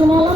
பார்த்தீங்கன்னா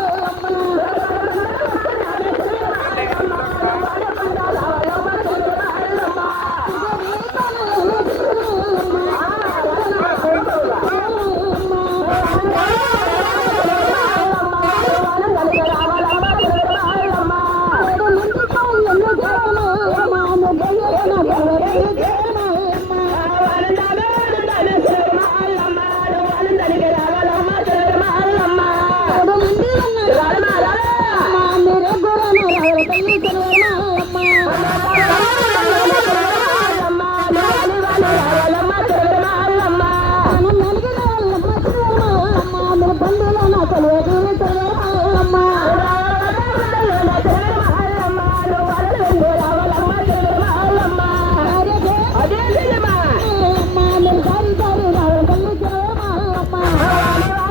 Go, go, go.